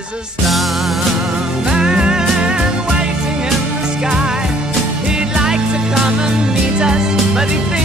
There's a starman waiting in the sky. He'd like to come and meet us, but he thinks